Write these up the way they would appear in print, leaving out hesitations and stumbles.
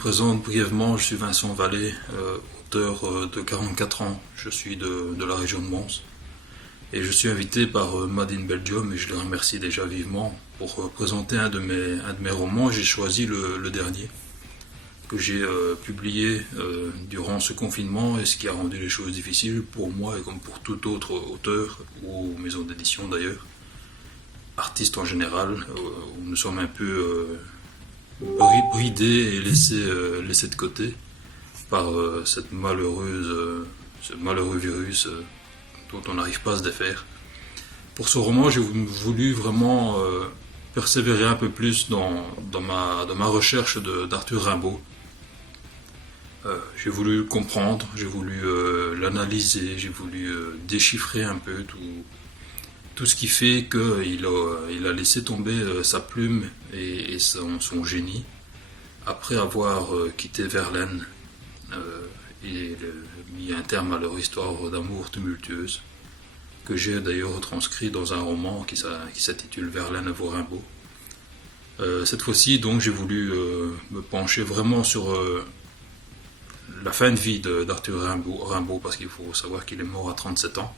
présente brièvement, je suis Vincent Vallée, auteur de 44 ans. Je suis de la région de Mons. Et je suis invité par Made in Belgium et je les remercie déjà vivement pour présenter un de mes romans. J'ai choisi le dernier que j'ai publié durant ce confinement et ce qui a rendu les choses difficiles pour moi et comme pour tout autre auteur ou maison d'édition d'ailleurs, artiste en général, où nous sommes un peu bridés et laissés de côté par ce malheureux virus dont on n'arrive pas à se défaire. Pour ce roman, j'ai voulu vraiment persévérer un peu plus dans ma recherche d'Arthur Rimbaud. J'ai voulu comprendre, j'ai voulu l'analyser, j'ai voulu déchiffrer un peu tout ce qui fait qu'il a laissé tomber sa plume et son génie après avoir quitté Verlaine et mis un terme à leur histoire d'amour tumultueuse, que j'ai d'ailleurs retranscrit dans un roman qui s'intitule Verlaine à vos Rimbaud. Cette fois-ci, donc, j'ai voulu me pencher vraiment sur la fin de vie d'Arthur Rimbaud, parce qu'il faut savoir qu'il est mort à 37 ans,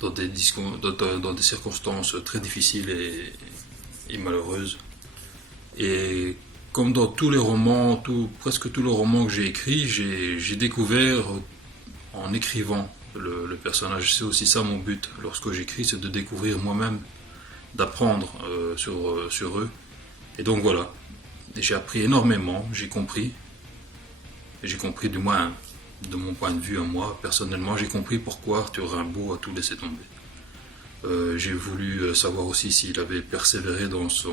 dans des circonstances très difficiles et malheureuses. Et comme dans tous les romans, presque tous les romans que j'ai écrits, j'ai découvert en écrivant le personnage. C'est aussi ça mon but lorsque j'écris, c'est de découvrir moi-même, d'apprendre sur eux. Et donc voilà, j'ai appris énormément, j'ai compris du moins de mon point de vue à moi, personnellement, j'ai compris pourquoi Arthur Rimbaud a tout laissé tomber. J'ai voulu savoir aussi s'il avait persévéré dans ce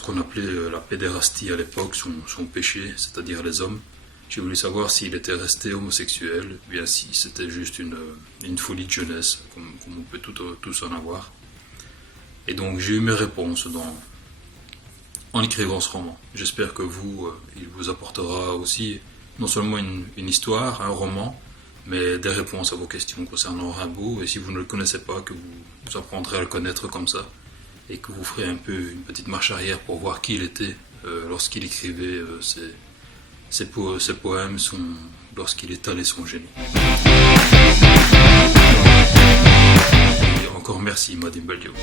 qu'on appelait la pédérastie à l'époque, son péché, c'est-à-dire les hommes. J'ai voulu savoir s'il était resté homosexuel, ou bien si c'était juste une folie de jeunesse, comme on peut tous en avoir. Et donc j'ai eu mes réponses en écrivant ce roman. J'espère que il vous apportera aussi non seulement une histoire, un roman, mais des réponses à vos questions concernant Rimbaud. Et si vous ne le connaissez pas, que vous apprendrez à le connaître comme ça, et que vous ferez un peu une petite marche arrière pour voir qui il était lorsqu'il écrivait ses poèmes, lorsqu'il étalait son génie. Et encore merci, Made in Belgium.